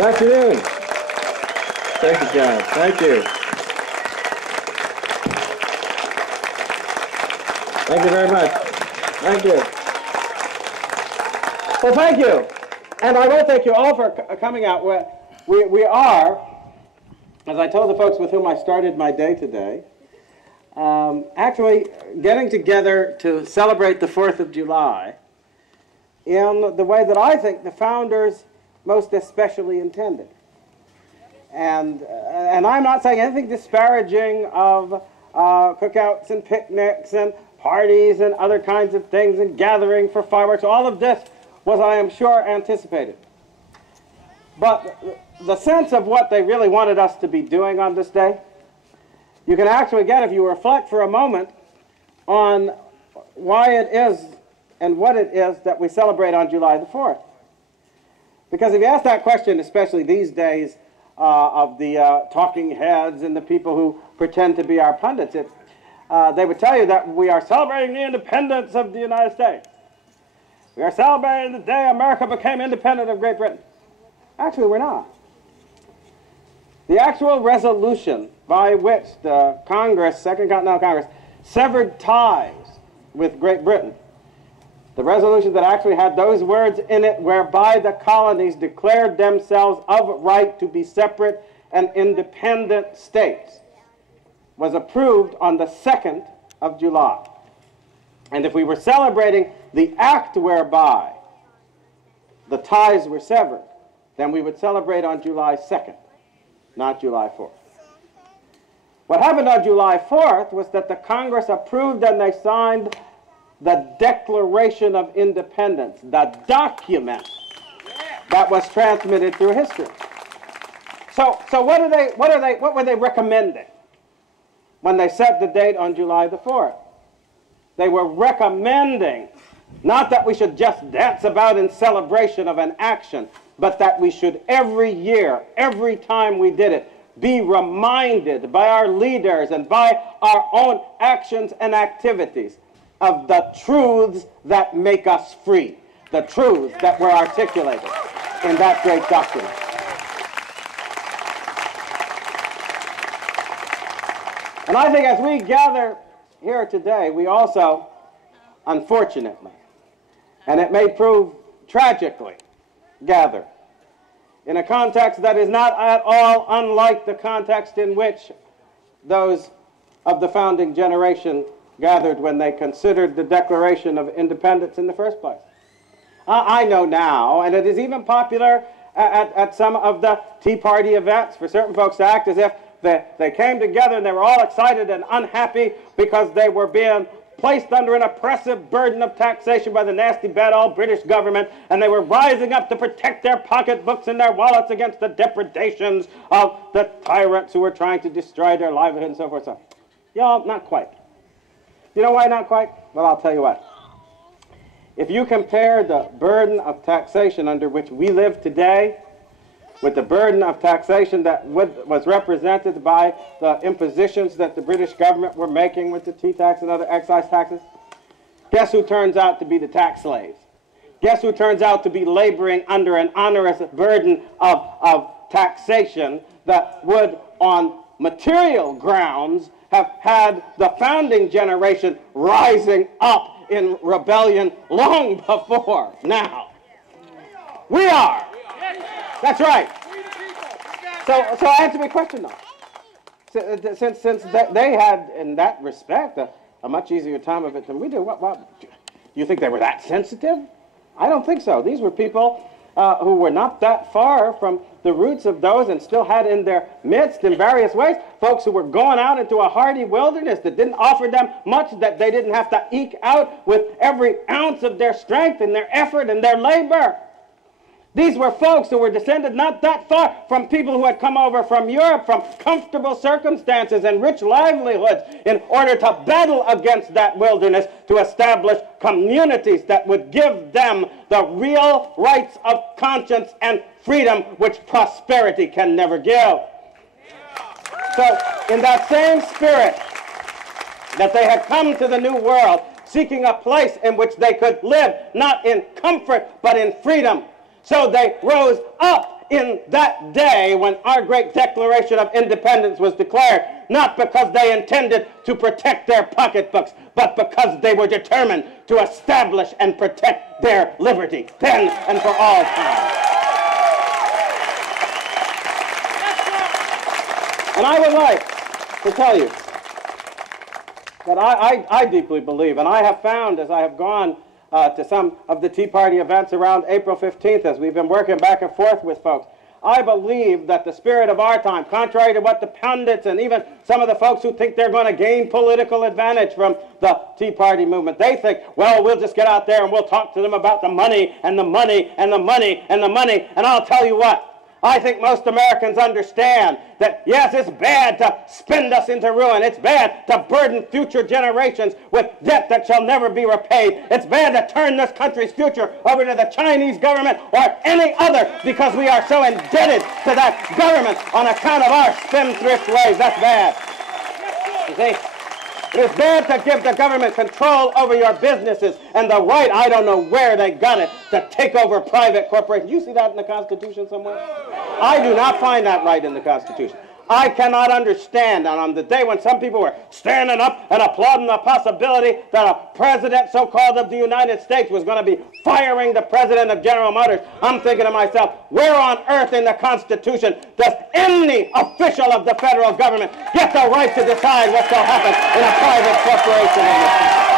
Good afternoon. Thank you, John. Thank you. Thank you very much. Thank you. Well, thank you. And I will thank you all for coming out. We are, as I told the folks with whom I started my day today, actually getting together to celebrate the 4th of July in the way that I think the founders most especially intended. And I'm not saying anything disparaging of cookouts and picnics and parties and other kinds of things and gathering for fireworks. All of this was, I am sure, anticipated. But the sense of what they really wanted us to be doing on this day, you can actually get if you reflect for a moment on why it is and what it is that we celebrate on July the 4th. Because if you ask that question, especially these days, of the talking heads and the people who pretend to be our pundits, they would tell you that we are celebrating the independence of the United States. We are celebrating the day America became independent of Great Britain. Actually, we're not. The actual resolution by which the Congress, Second Continental Congress, severed ties with Great Britain, the resolution that actually had those words in it whereby the colonies declared themselves of right to be separate and independent states, was approved on the 2nd of July. And if we were celebrating the act whereby the ties were severed, then we would celebrate on July 2nd, not July 4th. What happened on July 4th was that the Congress approved and they signed the Declaration of Independence, the document that was transmitted through history. So what were they recommending when they set the date on July the 4th? They were recommending not that we should just dance about in celebration of an action, but that we should every year, every time we did it, be reminded by our leaders and by our own actions and activities of the truths that make us free, the truths that were articulated in that great document. And I think as we gather here today, we also, unfortunately, and it may prove tragically, gather in a context that is not at all unlike the context in which those of the founding generation gathered when they considered the Declaration of Independence in the first place. I know now, and it is even popular at some of the Tea Party events for certain folks to act as if they came together and they were all excited and unhappy because they were being placed under an oppressive burden of taxation by the nasty, bad old British government, and they were rising up to protect their pocketbooks and their wallets against the depredations of the tyrants who were trying to destroy their livelihood and so forth. So, y'all, not quite. You know why not quite? Well, I'll tell you what. If you compare the burden of taxation under which we live today with the burden of taxation that was represented by the impositions that the British government were making with the tea tax and other excise taxes, guess who turns out to be the tax slaves? Guess who turns out to be laboring under an onerous burden of taxation that would, on material grounds, have had the founding generation rising up in rebellion long before now? We are. That's right. So answer my question though. Since they had, in that respect, a much easier time of it than we do, what, do you think they were that sensitive? I don't think so. These were people who were not that far from the roots of those and still had in their midst in various ways folks who were going out into a hardy wilderness that didn't offer them much that they didn't have to eke out with every ounce of their strength and their effort and their labor. These were folks who were descended not that far from people who had come over from Europe from comfortable circumstances and rich livelihoods in order to battle against that wilderness to establish communities that would give them the real rights of conscience and freedom which prosperity can never give. So in that same spirit that they had come to the New World seeking a place in which they could live not in comfort but in freedom, so they rose up in that day when our great Declaration of Independence was declared, not because they intended to protect their pocketbooks, but because they were determined to establish and protect their liberty, then and for all time. And I would like to tell you that I deeply believe, and I have found as I have gone to some of the Tea Party events around April 15th, as we've been working back and forth with folks, I believe that the spirit of our time, contrary to what the pundits and even some of the folks who think they're going to gain political advantage from the Tea Party movement, they think, well, we'll just get out there and we'll talk to them about the money and the money and the money and the money. And I'll tell you what, I think most Americans understand that, yes, it's bad to spend us into ruin. It's bad to burden future generations with debt that shall never be repaid. It's bad to turn this country's future over to the Chinese government or any other because we are so indebted to that government on account of our spendthrift ways. That's bad. You see? It is bad to give the government control over your businesses and the right, I don't know where they got it, to take over private corporations. You see that in the Constitution somewhere? I do not find that right in the Constitution. I cannot understand, and on the day when some people were standing up and applauding the possibility that a president, so-called of the United States, was going to be firing the president of General Motors, I'm thinking to myself, where on earth in the Constitution does any official of the federal government get the right to decide what shall happen in a private corporation in this country?